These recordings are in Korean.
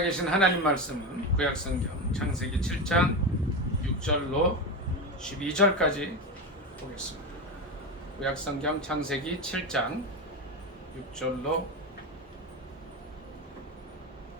계신 하나님 말씀은 구약성경 창세기 7장 6절로 12절까지 보겠습니다. 구약성경 창세기 7장 6절로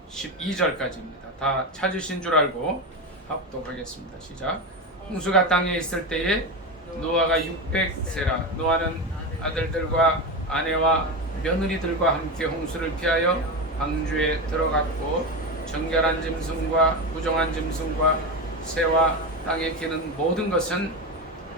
12절까지입니다. 다 찾으신 줄 알고 합독하겠습니다. 시작. 홍수가 땅에 있을 때에 노아가 600세라. 노아는 아들들과 아내와 며느리들과 함께 홍수를 피하여 방주에 들어갔고 정결한 짐승과 부정한 짐승과 새와 땅에 기는 모든 것은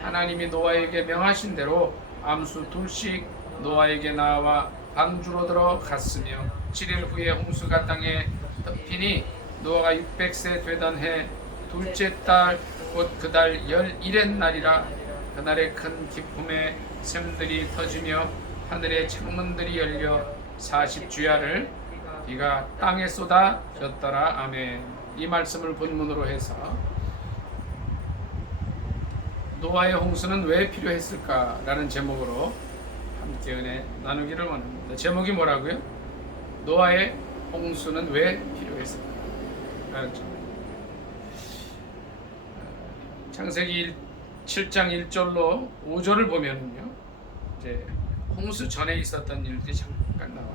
하나님이 노아에게 명하신 대로 암수 둘씩 노아에게 나와 방주로 들어갔으며 7일 후에 홍수가 땅에 덮이니 노아가 600세 되던 해 둘째 달 곧 그달 11의 날이라. 그날에 큰 기쁨의 샘들이 터지며 하늘의 창문들이 열려 40주야를 비가 땅에 쏟아졌더라. 아멘. 이 말씀을 본문으로 해서 노아의 홍수는 왜 필요했을까라는 제목으로 함께 은혜 나누기를 원합니다. 제목이 뭐라고요? 노아의 홍수는 왜 필요했을까? 창세기 7장 1절로 5절을 보면은요, 이제 홍수 전에 있었던 일들이 잠깐 나와요.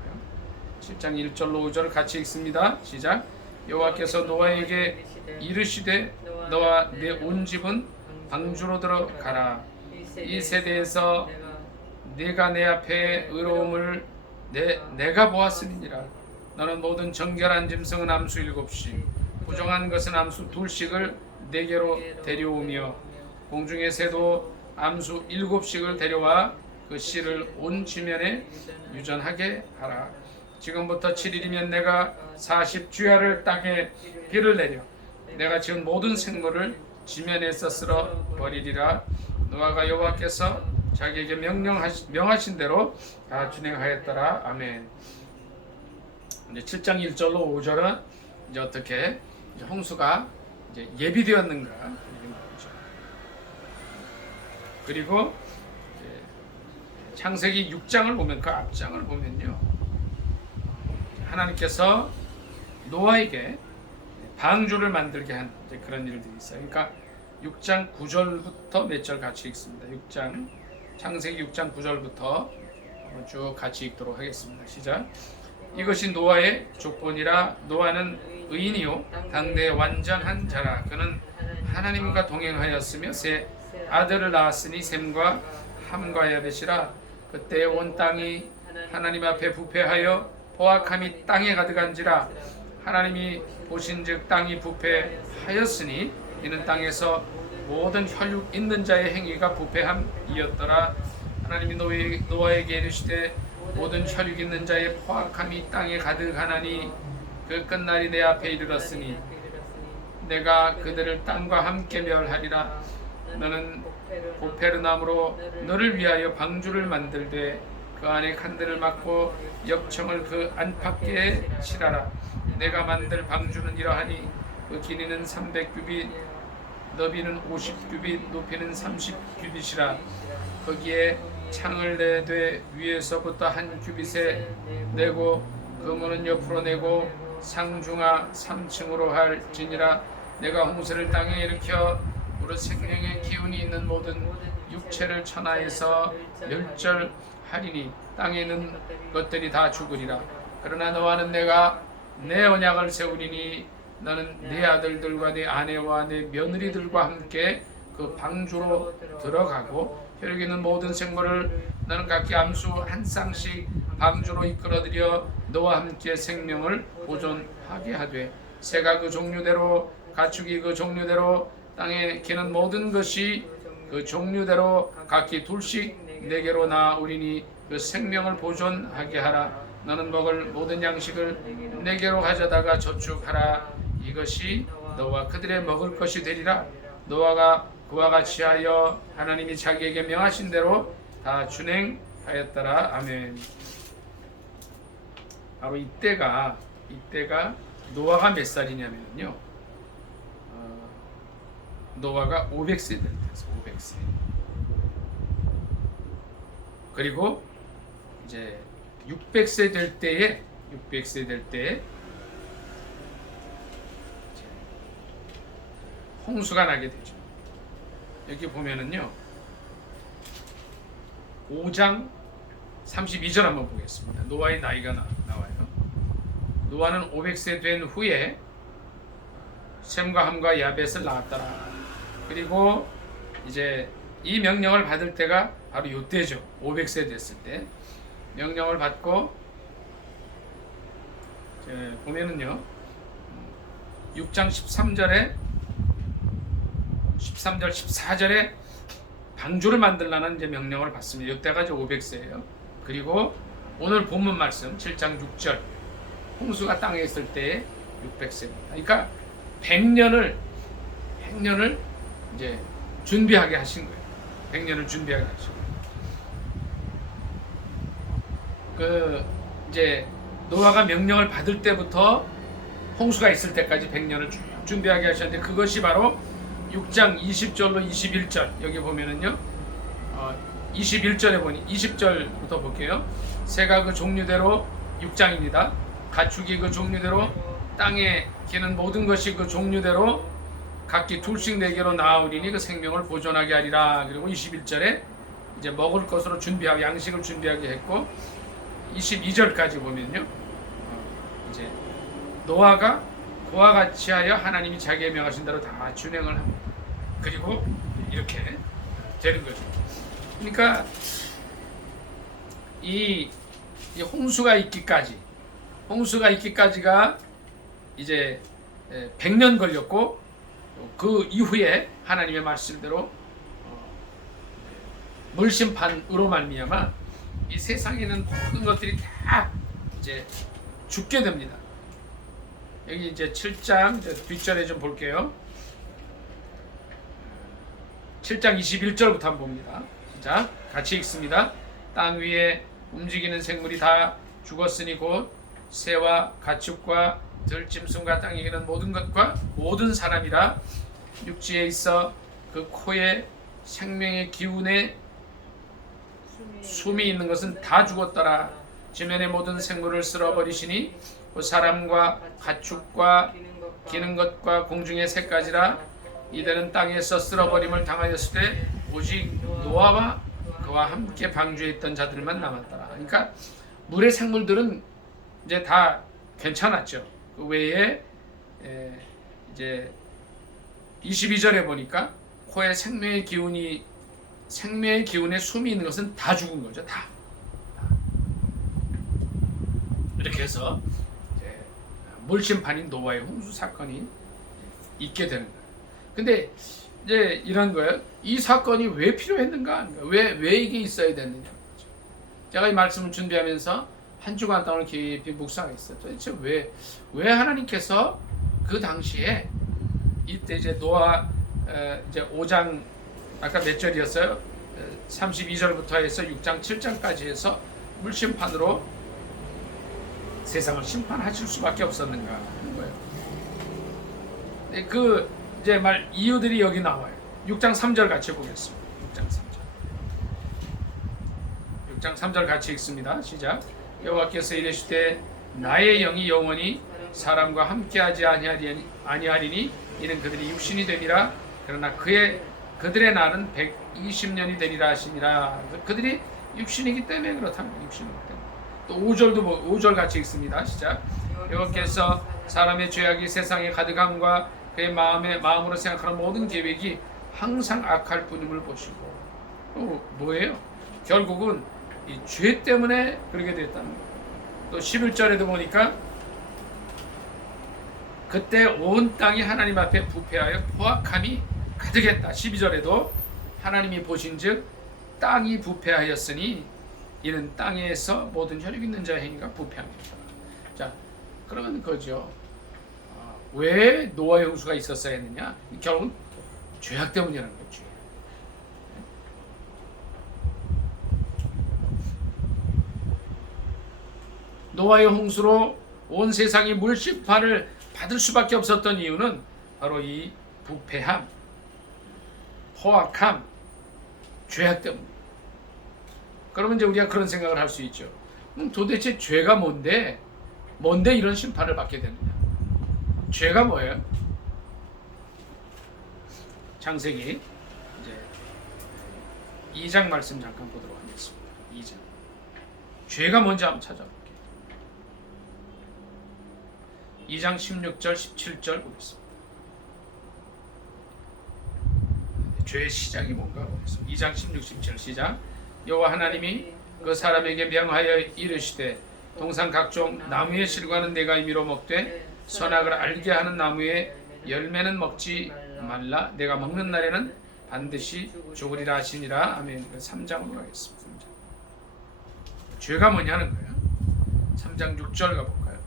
7장 1절로 5절을 같이 읽습니다. 시작. 여호와께서 노아에게 이르시되 너와 내 온 집은 방주로 들어가라. 이 세대에서 네가 내 앞에 의로움을 내가 보았음이니라. 너는 모든 정결한 짐승은 암수 7씩 부정한 것은 암수 2씩을 내게로 데려오며 공중의 새도 암수 7씩을 데려와 그 씨를 온 지면에 유전하게 하라. 지금부터 7일이면 내가 40주야를 땅에 비를 내려 내가 지은 모든 생물을 지면에서 쓸어 버리리라. 노아가 여호와께서 자기에게 명하신 대로 다 준행하였더라. 아멘. 이제 7장 1절로 5절은 이제 어떻게 이제 홍수가 이제 예비되었는가 이런 거죠. 그리고 창세기 6장을 보면 그 앞장을 보면요, 하나님께서 노아에게 방주를 만들게 한 그런 일들이 있어요. 그러니까 6장 9절부터 몇 절 같이 읽습니다. 창세기 6장 9절부터 쭉 같이 읽도록 하겠습니다. 시작. 이것이 노아의 족본이라. 노아는 의인이요 당대의 완전한 자라. 그는 하나님과 동행하였으며 세 아들을 낳았으니 셈과 함과 야벳이라. 그때 온 땅이 하나님 앞에 부패하여 포악함이 땅에 가득한지라. 하나님이 보신즉 땅이 부패하였으니 이는 땅에서 모든 혈육 있는 자의 행위가 부패함이었더라. 하나님이 노아에게 이르시되 모든 혈육 있는 자의 포악함이 땅에 가득하나니 그 끝날이 내 앞에 이르렀으니 내가 그들을 땅과 함께 멸하리라. 너는 고페르나무로 너를 위하여 방주를 만들되 그 안에 칸들을 막고 역청을 그 안팎에 칠하라. 내가 만들 방주는 이러하니 그 길이는 300규빗, 너비는 50규빗, 높이는 30규빗이라. 거기에 창을 내되 위에서부터 한 규빗에 내고 그 문은 옆으로 내고 상중하 3층으로 할지니라. 내가 홍수를 땅에 일으켜 무릇 생명의 기운이 있는 모든 육체를 천하에서 멸절하리니 땅에 있는 것들이 다 죽으리라. 그러나 너와는 내가 내 언약을 세우리니 너는 네 아들들과 네 아내와 네 며느리들과 함께 그 방주로 들어가고 혈육 있는 모든 생물을 너는 각기 암수 한 쌍씩 방주로 이끌어들여 너와 함께 생명을 보존하게 하되 새가 그 종류대로 가축이 그 종류대로 땅에 기는 모든 것이 그 종류대로 각기 둘씩 내게로 나아오리니 그 생명을 보존하게 하라. 너는 먹을 모든 양식을 내게로 가져다가 저축하라. 이것이 너와 그들의 먹을 것이 되리라. 노아가 그와 같이 하여 하나님이 자기에게 명하신 대로 다 준행하였더라. 아멘. 바로 이때가 노아가 몇 살이냐면요, 노아가 500세 될 때였어. 500세. 그리고 이제 600세 될 때에 홍수가 나게 되죠. 여기 보면은요 5장 32절 한번 보겠습니다. 노아의 나이가 나와요. 노아는 500세 된 후에 셈과 함과 야벳을 낳았더라. 그리고 이제 이 명령을 받을 때가 바로 이때죠. 500세 됐을 때 명령을 받고 보면은요 6장 13절 14절에 방주를 만들라는 이제 명령을 받습니다. 이때가 이제 500세예요. 그리고 오늘 본문 말씀 7장 6절 홍수가 땅에 있을 때 600세입니다. 그러니까 100년을 이제 준비하게 하신 거예요. 100년을 준비하게 하신 거예요. 이제 노아가 명령을 받을 때부터 홍수가 있을 때까지 100년을 준비하게 하셨는데 그것이 바로 6장 20절로 21절 여기 보면은요 21절에 보니 20절부터 볼게요. 새가 그 종류대로 6장입니다. 가축이 그 종류대로 땅에 기는 모든 것이 그 종류대로 각기 둘씩 내게로 나아오리니 그 생명을 보존하게 하리라. 그리고 21절에 이제 먹을 것으로 준비하고 양식을 준비하게 했고 22절까지 보면요 이제 노아가 그와 같이 하여 하나님이 자기의 명하신 대로 다 준행을 합니다. 그리고 이렇게 되는 거죠. 그러니까 이 홍수가 있기까지가 이제 100년 걸렸고 그 이후에 하나님의 말씀대로 물심판으로 말미암아 이 세상에 있는 모든 것들이 다 이제 죽게 됩니다. 여기 이제 7장 뒷절에 좀 볼게요. 7장 21절부터 한번 봅니다. 자, 같이 읽습니다. 땅 위에 움직이는 생물이 다 죽었으니 곧 새와 가축과 들짐승과 땅에 기는 모든 것과 모든 사람이라 육지에 있어 그 코에 생명의 기운에 숨이 있는 것은 다 죽었더라. 지면의 모든 생물을 쓸어버리시니 그 사람과 가축과 기는 것과 공중의 새까지라. 이들은 땅에서 쓸어버림을 당하였을 때 오직 노아와 그와 함께 방주에 있던 자들만 남았더라. 그러니까 물의 생물들은 이제 다 괜찮았죠. 그 외에 이제 22절에 보니까 코에 생명의 기운에 숨이 있는 것은 다 죽은 거죠. 다. 이렇게 해서 물심판인 노아의 홍수 사건이 있게 되는 거예요. 근데 이제 이런 거예요. 이 사건이 왜 필요했는가? 왜 이게 있어야 됐느냐? 제가 이 말씀을 준비하면서 한 주간 동안 깊이 묵상했어요. 도대체 왜 하나님께서 그 당시에 이때 이제 노아 이제 5장 아까 몇 절이었어요? 32절부터 해서 6장 7장까지 해서 물심판으로 세상을 심판하실 수밖에 없었는가 하는 거예요. 그 이제 이유들이 여기 나와요. 6장 3절 같이 보겠습니다. 6장 3절 같이 읽습니다. 시작. 여호와께서 이르시되 나의 영이 영원히 사람과 함께하지 아니하리니 이는 그들이 육신이 되니라. 그러나 그들의 날은 120년이 되리라 하시니라. 그들이 육신이기 때문에 그렇다는 거예요. 육신이기 때문에. 또 5절 같이 읽습니다. 시작. 여호와께서 사람의 죄악이 세상에 가득함과 그의 마음으로 생각하는 모든 계획이 항상 악할 뿐임을 보시고 뭐예요? 결국은 이 죄 때문에 그렇게 됐다는 거예요. 또 11절에도 보니까 그때 온 땅이 하나님 앞에 부패하여 포악함이 가득했다. 12절에도 하나님이 보신즉 땅이 부패하였으니 이는 땅에서 모든 혈육 있는 자의 행위가 부패합니다. 자, 그러면 그죠. 왜 노아의 홍수가 있었어야 했느냐? 결국은 죄악 때문이라는 거죠. 노아의 홍수로 온 세상이 물심판을 받을 수밖에 없었던 이유는 바로 이 부패함, 포악함, 죄악 때문입니다. 그러면 이제 우리가 그런 생각을 할 수 있죠. 도대체 죄가 뭔데 이런 심판을 받게 되느냐? 죄가 뭐예요? 창세기 이제 2장 말씀 잠깐 보도록 하겠습니다. 2장. 죄가 뭔지 한번 찾아볼게요. 2장 16절 17절 보겠습니다. 죄의 시작이 뭔가 보겠습니다. 2장 16, 17 시작. 여호와 하나님이 그 사람에게 명하여 이르시되 동산 각종 나무의 실과는 내가 임의로 먹되 선악을 알게 하는 나무의 열매는 먹지 말라. 내가 먹는 날에는 반드시 죽으리라 하시니라. 아멘. 3장으로 가겠습니다. 3장. 죄가 뭐냐는 거예요. 3장 6절 가볼까요?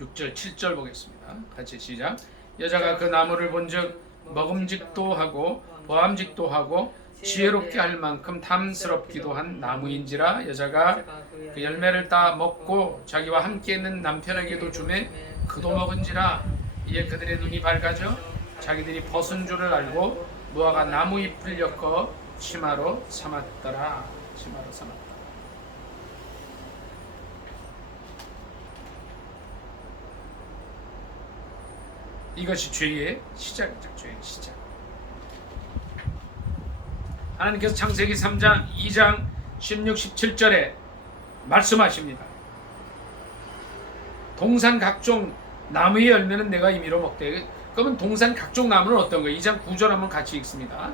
6절 7절 보겠습니다. 같이 시작. 여자가 그 나무를 본즉 먹음직도 하고 보암직도 하고 지혜롭게 할 만큼 탐스럽기도 한 나무인지라. 여자가 그 열매를 따 먹고 자기와 함께 있는 남편에게도 주매 그도 먹은지라. 이에 그들의 눈이 밝아져 자기들이 벗은 줄을 알고 무화과 나무 잎을 엮어 치마로 삼았더라. 치마로 삼았다. 이것이 죄의 시작이죠. 죄의 시작. 하나님께서 창세기 3장 2장 16, 17절에 말씀하십니다. 동산 각종 나무의 열매는 내가 임의로 먹되. 그러면 동산 각종 나무는 어떤 거예요? 2장 9절 한번 같이 읽습니다.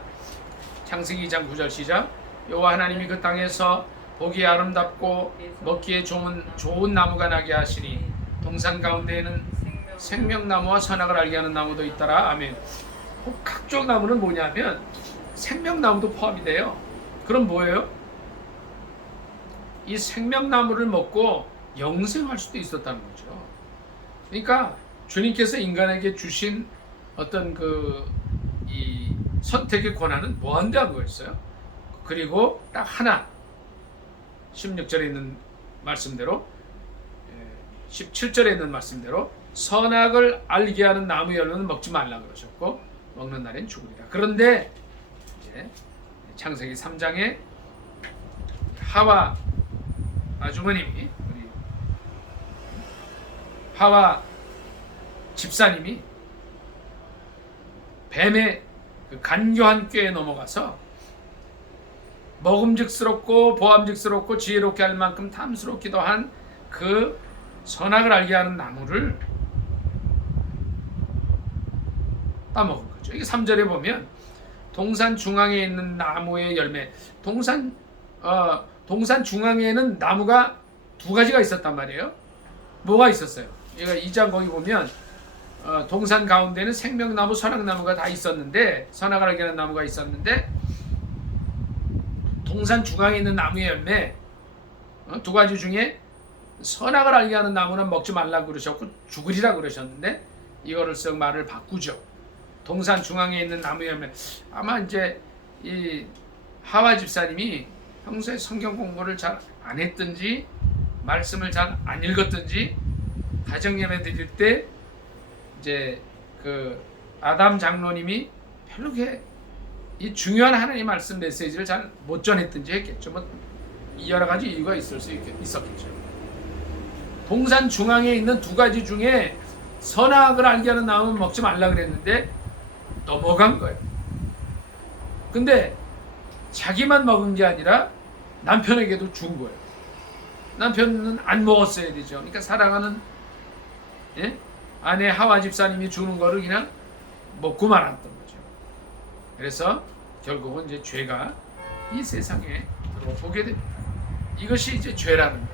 창세기 2장 9절 시작. 여호와 하나님이 그 땅에서 보기에 아름답고 먹기에 좋은 나무가 나게 하시니 동산 가운데에는 생명나무와 선악을 알게 하는 나무도 있더라. 아멘. 각종 나무는 뭐냐면 생명나무도 포함이 돼요. 그럼 뭐예요? 이 생명나무를 먹고 영생할 수도 있었다는 거죠. 그러니까 주님께서 인간에게 주신 어떤 이 선택의 권한은 무한대한 거였어요. 그리고 딱 하나, 16절에 있는 말씀대로 17절에 있는 말씀대로 선악을 알게 하는 나무 열매는 먹지 말라 그러셨고 먹는 날엔 죽으리라. 그런데 이제 창세기 3장에 하와 아주머님이, 우리 하와 집사님이 뱀의 그 간교한 꾀에 넘어가서 먹음직스럽고 보암직스럽고 지혜롭게 할 만큼 탐스럽기도 한 그 선악을 알게 하는 나무를 따먹은 거죠. 이게 3절에 보면 동산 중앙에 있는 나무의 열매, 동산 중앙에는 나무가 두 가지가 있었단 말이에요. 뭐가 있었어요? 얘가 2장 거기 보면 동산 가운데는 생명나무, 선악나무가 다 있었는데, 선악을 알게 하는 나무가 있었는데, 동산 중앙에 있는 나무의 열매 두 가지 중에 선악을 알게 하는 나무는 먹지 말라고 그러셨고 죽으리라 그러셨는데, 이거를 쓱 말을 바꾸죠. 동산 중앙에 있는 나무의 열매. 아마 이제 이 하와 집사님이 평소에 성경 공부를 잘 안 했든지 말씀을 잘 안 읽었든지 가정예배 드릴 때 이제 그 아담 장로님이 별로 이 중요한 하나님 말씀 메시지를 잘 못 전했든지 했겠죠. 뭐 여러 가지 이유가 있었겠죠. 동산 중앙에 있는 두 가지 중에 선악을 알게 하는 나무는 먹지 말라 그랬는데 넘어간 거예요. 근데 자기만 먹은 게 아니라 남편에게도 준 거예요. 남편은 안 먹었어야 되죠. 그러니까 사랑하는 아내 하와 집사님이 주는 거를 그냥 먹고 말았던 거죠. 그래서 결국은 이제 죄가 이 세상에 들어오게 됩니다. 이것이 이제 죄라는 거예요.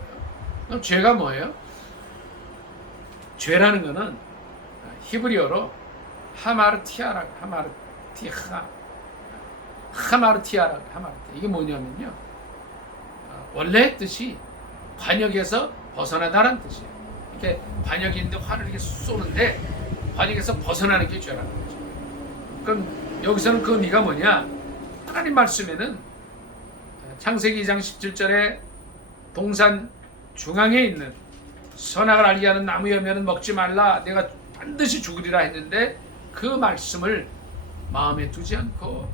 그럼 죄가 뭐예요? 죄라는 거는 히브리어로 하마르티아라, 하마르티아라. 이게 뭐냐면요, 원래 뜻이 관역에서 벗어나다라는 뜻이에요. 이렇게 관역이 있는데 화를 이렇게 쏘는데 관역에서 벗어나는 게 죄라는 거죠. 그럼 여기서는 그 의미가 뭐냐? 하나님 말씀에는 창세기 2장 17절에 동산 중앙에 있는 선악을 알게 하는 나무 열매는 먹지 말라, 내가 반드시 죽으리라 했는데 그 말씀을 마음에 두지 않고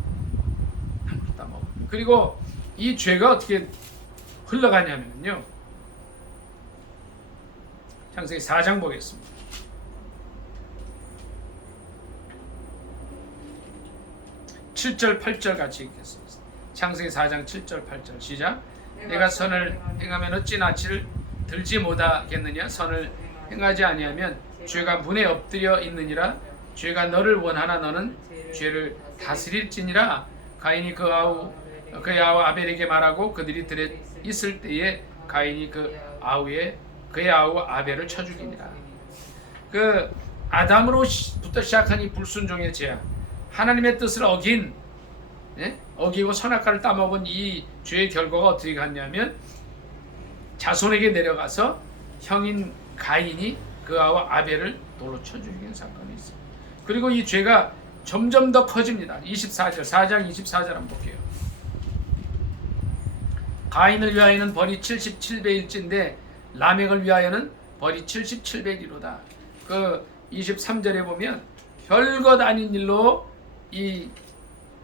따먹어. 그리고 이 죄가 어떻게 흘러가냐면요, 창세기 4장 보겠습니다. 7절 8절 같이 읽겠습니다. 창세기 4장 7절 8절 시작. 내가 선을 행하면 어찌 낯을 들지 못하겠느냐. 선을 행하지 아니하면 죄가 문에 엎드려 있느니라. 죄가 너를 원하나 너는 죄를 다스릴지니라. 가인이 그의 아우 아벨에게 말하고 그들이 들에 있을 때에 가인이 그의 아우 아벨을 쳐 죽이니라. 그 아담으로부터 시작한 이 불순종의 죄악, 하나님의 뜻을 어기고 선악과를 따먹은 이 죄의 결과가 어떻게 갔냐면 자손에게 내려가서 형인 가인이 그 아우 아벨을 돌로 쳐 죽이는 사건이 있어요. 그리고 이 죄가 점점 더 커집니다. 24절, 4장 24절 한번 볼게요. 가인을 위하여는 벌이 77배일진데 라멕을 위하여는 벌이 77배이로다. 그 23절에 보면 별것 아닌 일로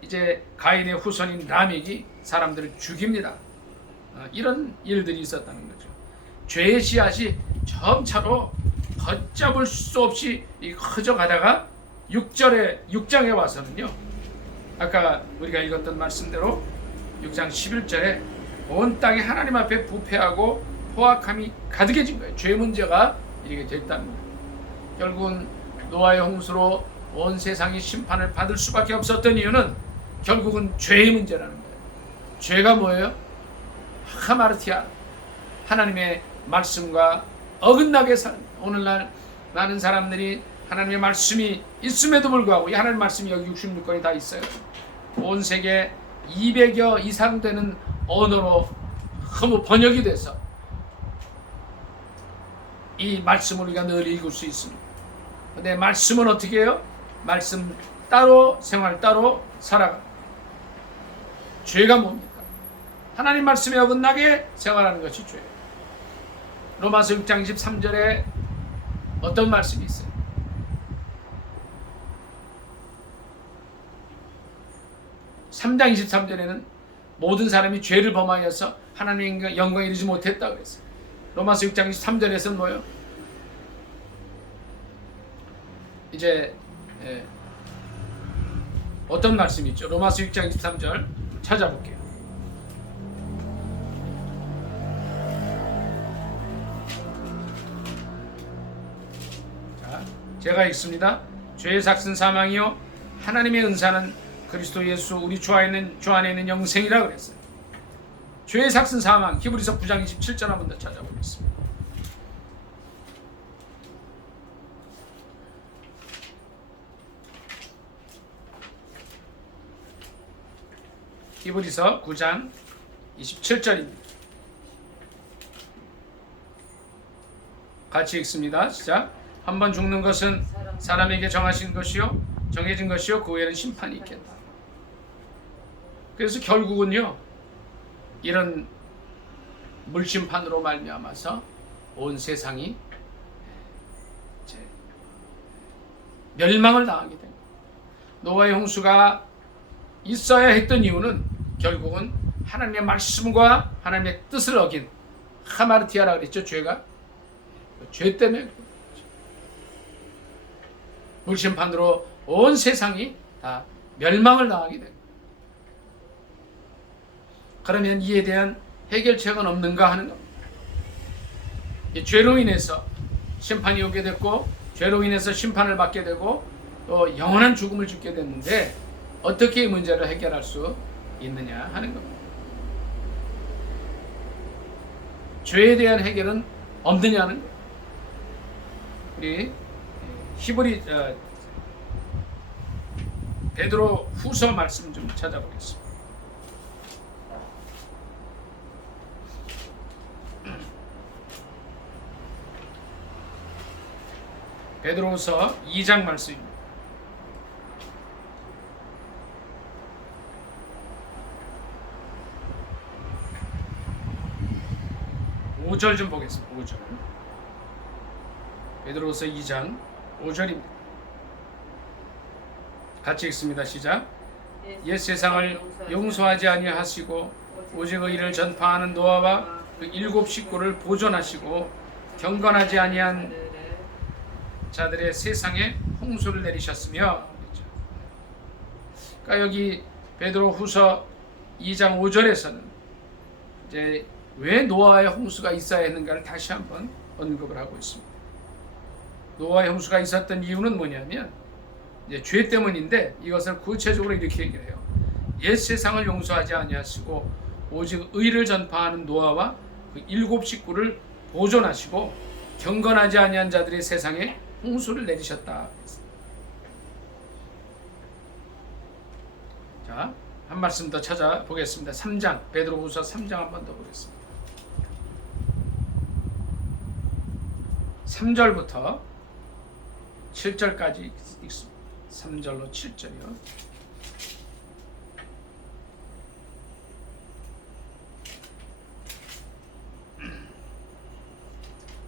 이제 가인의 후손인 라멕이 사람들을 죽입니다. 이런 일들이 있었다는 거죠. 죄의 씨앗이 점차로 걷잡을 수 없이 커져가다가 6장에 와서는요, 아까 우리가 읽었던 말씀대로 6장 11절에 온 땅이 하나님 앞에 부패하고 포악함이 가득해진 거예요. 죄 문제가 이렇게 됐다는 거예요. 결국은 노아의 홍수로 온 세상이 심판을 받을 수밖에 없었던 이유는 결국은 죄의 문제라는 거예요. 죄가 뭐예요? 하마르티아, 하나님의 말씀과 어긋나게 사는. 오늘날 많은 사람들이 하나님의 말씀이 있음에도 불구하고 이 하나님의 말씀이 여기 66권이 다 있어요. 온 세계 200여 이상 되는 언어로 번역이 돼서 이 말씀을 우리가 늘 읽을 수 있습니다. 근데 말씀은 어떻게 해요? 말씀 따로 생활 따로 살아가. 죄가 뭡니까? 하나님 말씀에 어긋나게 생활하는 것이 죄예요. 로마서 6장 23절에 어떤 말씀이 있어요? 3장 23절에는 모든 사람이 죄를 범하여서 하나님의 영광에 이르지 못했다 그랬어요. 로마서 6장 23절에서는 뭐예요? 이제 어떤 말씀이 있죠? 로마서 6장 23절 찾아볼게요. 자, 제가 읽습니다. 죄의 삭은 사망이요 하나님의 은사는 그리스도 예수 우리 주 안에 있는 영생이라 그랬어요. 죄의 삭은 사망. 히브리서 9장 27절 한번 더 찾아보겠습니다. 히브리서 9장 27절입니다. 같이 읽습니다. 시작. 한번 죽는 것은 사람에게 정해진 것이요 그 후에는 심판이 있겠다. 그래서 결국은요, 이런 물심판으로 말미암아서 온 세상이 멸망을 당하게 됩니다. 노아의 홍수가 있어야 했던 이유는 결국은 하나님의 말씀과 하나님의 뜻을 어긴 하마르티아라 그랬죠. 죄가 죄 때문에 물심판으로 온 세상이 다 멸망을 당하게 됩니다. 그러면 이에 대한 해결책은 없는가 하는 겁니다. 죄로 인해서 심판이 오게 됐고 죄로 인해서 심판을 받게 되고 또 영원한 죽음을 죽게 됐는데 어떻게 이 문제를 해결할 수 있느냐 하는 겁니다. 죄에 대한 해결은 없느냐는 거예요. 우리 히브리 베드로 후서 말씀 좀 찾아보겠습니다. 베드로후서 2장 말씀입니다. 5절 좀 보겠습니다. 5절. 베드로후서 2장 5절입니다. 같이 읽습니다. 시작. 옛 세상을 용서하지 아니하시고 오직 의를 전파하는 노아와 그 7 식구를 보존하시고 경건하지 아니한 자들의 세상에 홍수를 내리셨으며, 그러니까 여기 베드로후서 2장 5절에서는 이제 왜 노아의 홍수가 있어야 했는가를 다시 한번 언급을 하고 있습니다. 노아의 홍수가 있었던 이유는 뭐냐면 이제 죄 때문인데, 이것을 구체적으로 이렇게 얘기를 해요. 옛 세상을 용서하지 아니하시고 오직 의를 전파하는 노아와 그 7 식구를 보존하시고 경건하지 아니한 자들이 세상에 홍수를 내리셨다. 자, 한 말씀 더 찾아보겠습니다. 3장, 베드로후서 3장 한 번 더 보겠습니다. 3절부터 7절까지 읽습니다. 3절로 7절이요.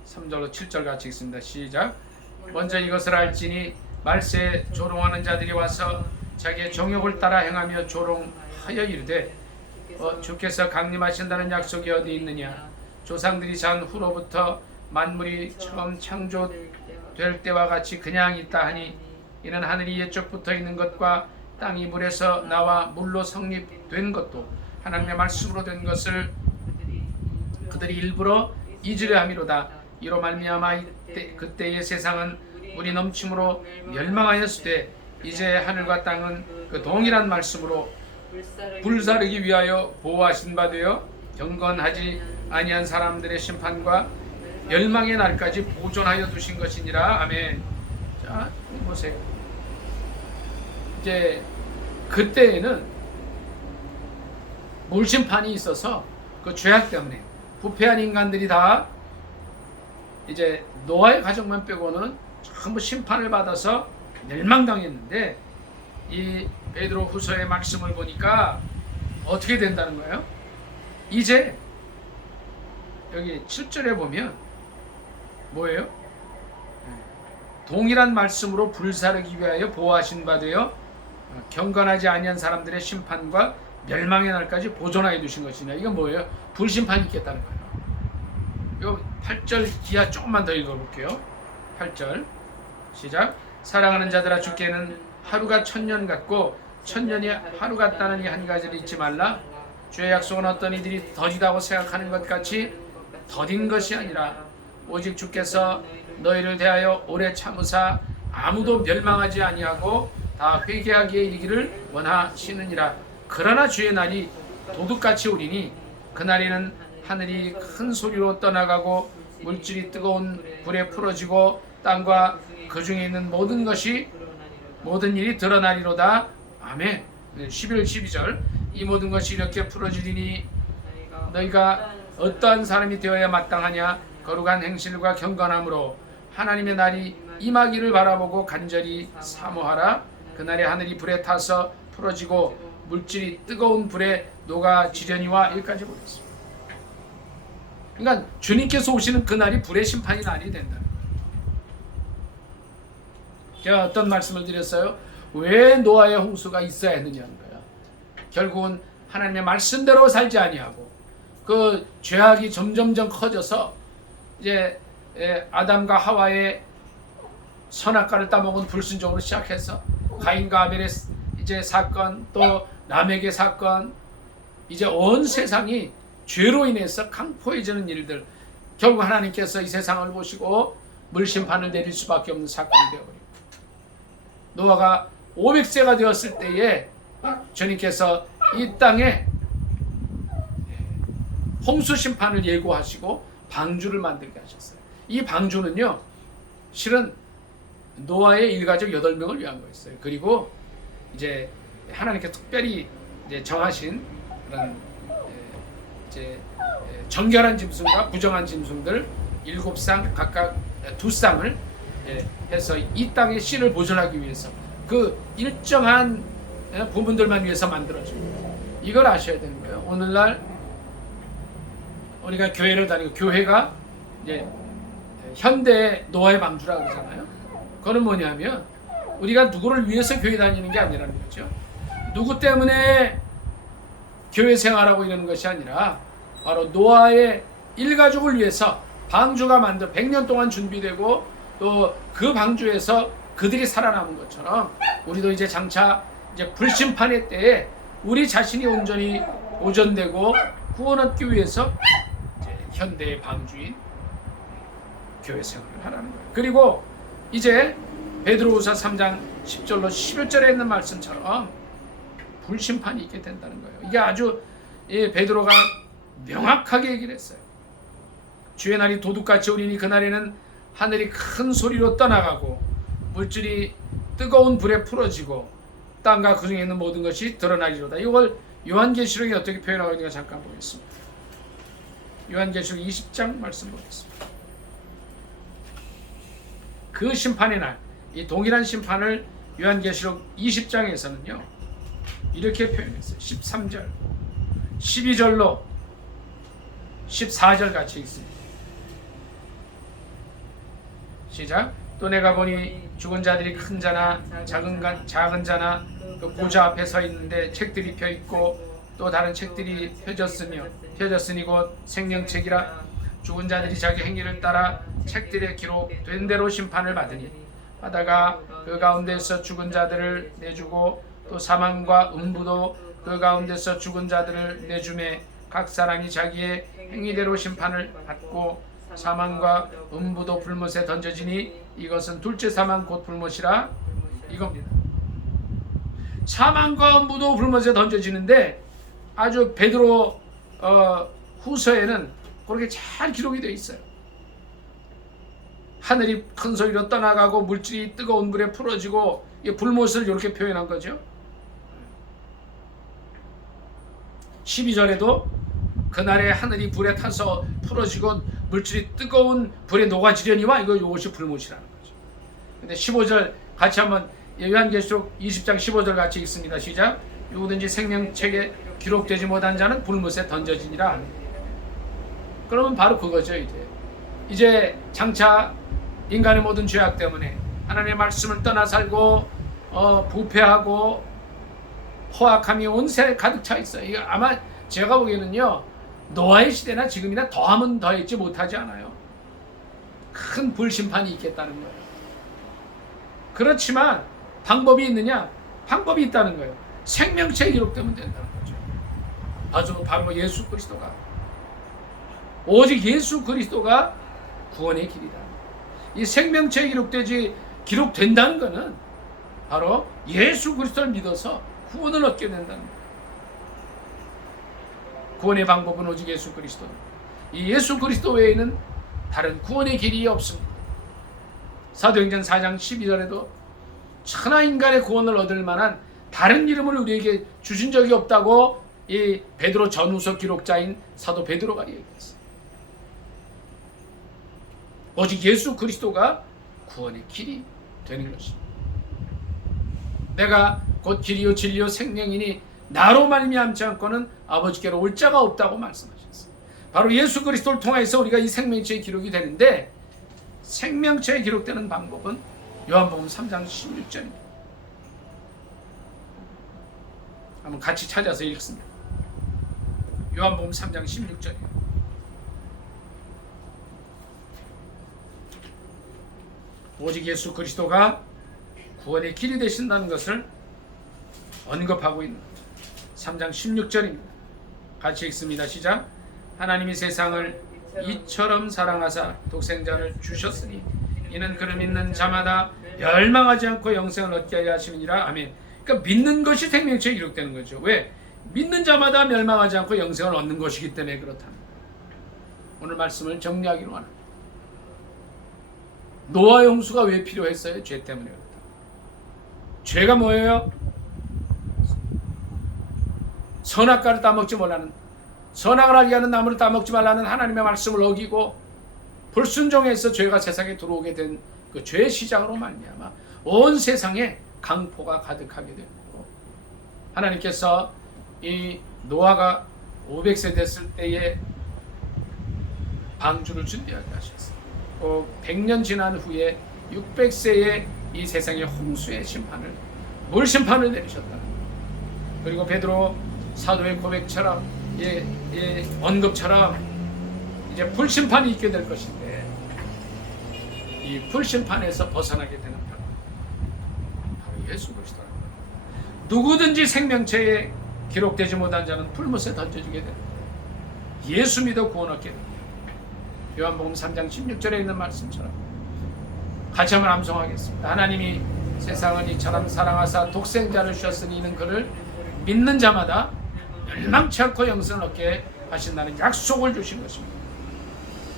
(3절로 7절) 같이 읽습니다. 시작. 먼저 이것을 알지니 말세에 조롱하는 자들이 와서 자기의 정욕을 따라 행하며 조롱하여 이르되 주께서 강림하신다는 약속이 어디 있느냐. 조상들이 잔 후로부터 만물이 처음 창조될 때와 같이 그냥 있다 하니 이는 하늘이 옛적부터 있는 것과 땅이 물에서 나와 물로 성립된 것도 하나님의 말씀으로 된 것을 그들이 일부러 잊으려 함이로다. 이로 말미암아 그때의 세상은 물이 넘침으로 멸망하였으되 이제 하늘과 땅은 그 동일한 말씀으로 불사르기 위하여 보호하신 바 되어 경건하지 아니한 사람들의 심판과 멸망의 날까지 보존하여 두신 것이니라. 아멘. 자, 보세요. 이제 그때에는 물심판이 있어서 그 죄악 때문에 부패한 인간들이 다 이제 노아의 가족만 빼고는 전부 심판을 받아서 멸망당했는데, 이 베드로후서의 말씀을 보니까 어떻게 된다는 거예요? 이제 여기 7절에 보면 뭐예요? 동일한 말씀으로 불사르기 위하여 보호하신 바 되어 경건하지 아니한 사람들의 심판과 멸망의 날까지 보존하여 두신 것이냐. 이건 뭐예요? 불심판이 있겠다는 거예요. 이거 8절 이하 조금만 더 읽어볼게요. 8절 시작. 사랑하는 자들아, 주께는 하루가 1000년 같고 1000년이 하루 같다는 이 한 가지를 잊지 말라. 주의 약속은 어떤 이들이 더디다고 생각하는 것 같이 더딘 것이 아니라 오직 주께서 너희를 대하여 오래 참으사 아무도 멸망하지 아니하고 다 회개하기에 이르기를 원하시느니라. 그러나 주의 날이 도둑같이 오리니 그날에는 하늘이 큰 소리로 떠나가고 물질이 뜨거운 불에 풀어지고 땅과 그 중에 있는 모든 일이 드러나리로다. 아멘. 11, 12절. 이 모든 것이 이렇게 풀어지리니 너희가 어떠한 사람이 되어야 마땅하냐. 거룩한 행실과 경건함으로 하나님의 날이 임하기를 바라보고 간절히 사모하라. 그날에 하늘이 불에 타서 풀어지고 물질이 뜨거운 불에 녹아지려니와. 여기까지 보겠습니다. 그러니까 주님께서 오시는 그날이 불의 심판이 날이 된다. 제가 어떤 말씀을 드렸어요? 왜 노아의 홍수가 있어야 했느냐는 거야. 결국은 하나님의 말씀대로 살지 아니하고 그 죄악이 점점점 커져서 이제 아담과 하와의 선악과를 따먹은 불순종으로 시작해서 가인과 아벨의 이제 사건, 또 라멕의 사건, 이제 온 세상이 죄로 인해서 강포해지는 일들, 결국 하나님께서 이 세상을 보시고 물심판을 내릴 수밖에 없는 사건이 되어버립니다. 노아가 500세가 되었을 때에 주님께서 이 땅에 홍수 심판을 예고하시고 방주를 만들게 하셨어요. 이 방주는요, 실은 노아의 일가족 8명을 위한 거였어요. 그리고 이제 하나님께 특별히 이제 정하신 그런 이제 정결한 짐승과 부정한 짐승들 7쌍 각각 2쌍을 해서 이 땅의 씨를 보존하기 위해서 그 일정한 부분들만 위해서 만들어집니다. 이걸 아셔야 되는 거예요. 오늘날 우리가 교회를 다니고 교회가 이제 현대 노아의 방주라고 그러잖아요. 그건 뭐냐면 우리가 누구를 위해서 교회 다니는 게 아니라는 거죠. 누구 때문에 교회 생활하고 이러는 것이 아니라 바로 노아의 일가족을 위해서 방주가 100년 동안 준비되고 또 그 방주에서 그들이 살아남은 것처럼 우리도 이제 장차 이제 불심판의 때에 우리 자신이 온전히 보존되고 구원 얻기 위해서 이제 현대의 방주인 교회 생활을 하라는 거예요. 그리고 이제 베드로후서 3장 10절로 11절에 있는 말씀처럼 불심판이 있게 된다는 거예요. 이게 아주 베드로가 명확하게 얘기를 했어요. 주의 날이 도둑같이 오리니 그날에는 하늘이 큰 소리로 떠나가고 물질이 뜨거운 불에 풀어지고 땅과 그 중에 있는 모든 것이 드러나리로다. 이걸 요한계시록이 어떻게 표현하고 있는가 잠깐 보겠습니다. 요한계시록 20장 말씀 보겠습니다. 그 심판의 날, 이 동일한 심판을 요한계시록 20장에서는요 이렇게 표현했어요. 13절, 12절로 14절 같이 읽습니다. 시작. 또 내가 보니 죽은 자들이 큰 자나 작은 자나 그 보좌 앞에 서 있는데 책들이 펴 있고 또 다른 책들이 펴졌으니 곧 생명책이라. 죽은 자들이 자기 행위를 따라 책들에 기록된 대로 심판을 받다가 그 가운데서 죽은 자들을 내주고 또 사망과 음부도 그 가운데서 죽은 자들을 내주매 각 사람이 자기의 행위대로 심판을 받고 사망과 음부도 불못에 던져지니 이것은 둘째 사망 곧 불못이라 이겁니다. 사망과 음부도 불못에 던져지는데 아주 베드로 후서에는 그렇게 잘 기록이 되어 있어요. 하늘이 큰 소리로 떠나가고 물질이 뜨거운 불에 풀어지고 불못을 이렇게 표현한 거죠. 12절에도 그날에 하늘이 불에 타서 풀어지고 물질이 뜨거운 불에 녹아지려니와 이것이 불못이라는 거죠. 근데 15절 같이 한번 요한계시록 20장 15절 같이 읽습니다. 시작. 누구든지 생명책에 기록되지 못한 자는 불못에 던져지니라. 그러면 바로 그거죠. 이제 장차 인간의 모든 죄악 때문에 하나님의 말씀을 떠나 살고 부패하고 포악함이 온 세상에 가득 차 있어요. 이거 아마 제가 보기에는요 노아의 시대나 지금이나 더하면 더했지 못하지 않아요. 큰 불심판이 있겠다는 거예요. 그렇지만 방법이 있느냐? 방법이 있다는 거예요. 생명체에 기록되면 된다는 거죠. 바로 예수 그리스도가, 오직 예수 그리스도가 구원의 길이다. 이 생명체에 기록된다는 것은 바로 예수 그리스도를 믿어서 구원을 얻게 된다는 거예요. 구원의 방법은 오직 예수 그리스도. 이 예수 그리스도 외에는 다른 구원의 길이 없습니다. 사도행전 4장 12절에도 천하 인간의 구원을 얻을 만한 다른 이름을 우리에게 주신 적이 없다고 이 베드로 전후서 기록자인 사도 베드로가 얘기했어요. 오직 예수 그리스도가 구원의 길이 되는 것입니다. 내가 곧 길이요 진리요 생명이니 나로 말미암지 않고는 아버지께로 올 자가 없다고 말씀하셨어요. 바로 예수 그리스도를 통해서 우리가 이 생명체에 기록이 되는데, 생명체에 기록되는 방법은 요한복음 3장 16절입니다. 한번 같이 찾아서 읽습니다. 요한복음 3장 16절이에요. 오직 예수 그리스도가 구원의 길이 되신다는 것을 언급하고 있는 3장 16절입니다. 같이 읽습니다. 시작. 하나님이 세상을 이처럼 사랑하사 독생자를 주셨으니 이는 그를 믿는 자마다 멸망하지 않고 영생을 얻게 하려 하심이니라. 아멘. 그러니까 믿는 것이 생명체에 기록되는 거죠. 왜? 믿는 자마다 멸망하지 않고 영생을 얻는 것이기 때문에 그렇답니다. 오늘 말씀을 정리하기로 합니다. 노아 홍수가 왜 필요했어요? 죄 때문에 그렇다. 죄가 뭐예요? 선악과를 따먹지 말라는, 선악을 알게 하는 나무를 따먹지 말라는 하나님의 말씀을 어기고 불순종해서 죄가 세상에 들어오게 된 그 죄의 시작으로 말미암아 온 세상에 강포가 가득하게 되고, 하나님께서 이 노아가 500세 됐을 때에 방주를 준비하게 하셨어요. 100년 지난 후에 600세에 이 세상의 홍수의 심판을, 물 심판을 내리셨다. 그리고 베드로 사도의 고백처럼 언급처럼 이제 불심판이 있게 될 것인데, 이 불심판에서 벗어나게 되는 것, 바로 예수 그리스도라는 거예요. 누구든지 생명체에 기록되지 못한 자는 풀못에 던져지게 됩니다. 예수 믿어 구원 얻게 됩니다. 요한복음 3장 16절에 있는 말씀처럼 같이 한번 암송하겠습니다. 하나님이 세상을 이처럼 사랑하사 독생자를 주셨으니 이는 그를 믿는 자마다 멸망치 않고 영생을 얻게 하신다는 약속을 주신 것입니다.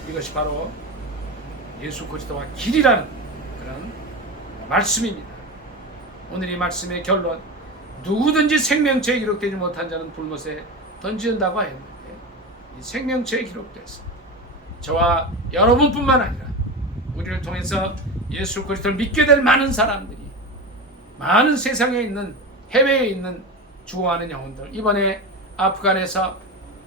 이것이 바로 예수 그리스도와 길이라는 그런 말씀입니다. 오늘 이 말씀의 결론, 누구든지 생명체에 기록되지 못한 자는 불못에 던진다고 했는데 이 생명체에 기록됐습니다. 저와 여러분뿐만 아니라 우리를 통해서 예수 그리스도를 믿게 될 많은 사람들이, 많은 세상에 있는, 해외에 있는 죽어가는 영혼들, 이번에 아프간에서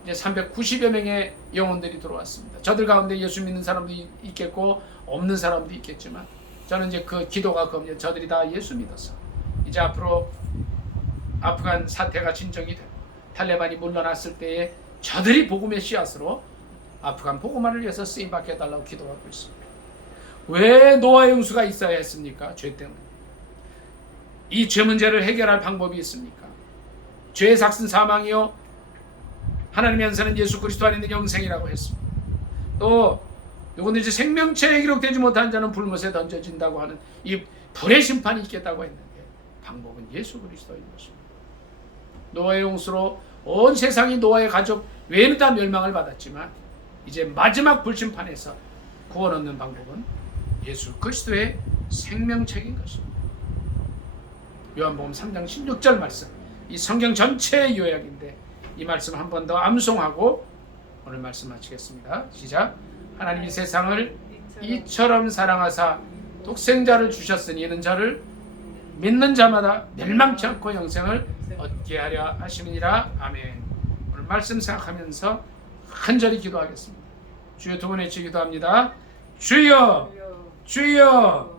이제 390여 명의 영혼들이 들어왔습니다. 저들 가운데 예수 믿는 사람도 있겠고 없는 사람도 있겠지만 저는 이제 그 기도가 겁니다. 저들이 다 예수 믿어서 이제 앞으로 아프간 사태가 진정이 되고 탈레반이 물러났을 때에 저들이 복음의 씨앗으로 아프간 복음화를 위해서 쓰임받게 해달라고 기도하고 있습니다. 왜 노아의 홍수가 있어야 했습니까? 죄 때문에. 이 죄 문제를 해결할 방법이 있습니까? 죄의 삭슨 사망이요 하나님의 안사는 예수 그리스도 안에 있는 영생이라고 했습니다. 또 누구든지 생명체에 기록되지 못한 자는 불못에 던져진다고 하는 이 불의 심판이 있겠다고 했는데 방법은 예수 그리스도인 것입니다. 노아의 홍수로 온 세상이 노아의 가족 외에는 다 멸망을 받았지만 이제 마지막 불심판에서 구원 얻는 방법은 예수 그리스도의 생명책인 것입니다. 요한복음 3장 16절 말씀, 이 성경 전체의 요약인데 이 말씀 한 번 더 암송하고 오늘 말씀 마치겠습니다. 시작. 하나님이 세상을 이처럼 사랑하사 독생자를 주셨으니 이는 저를 믿는 자마다 멸망치 않고 영생을 얻게 하려 하심이니라. 아멘. 오늘 말씀 생각하면서 간절히 기도하겠습니다. 주여 두 번 외치 기도합니다. 주여, 주여.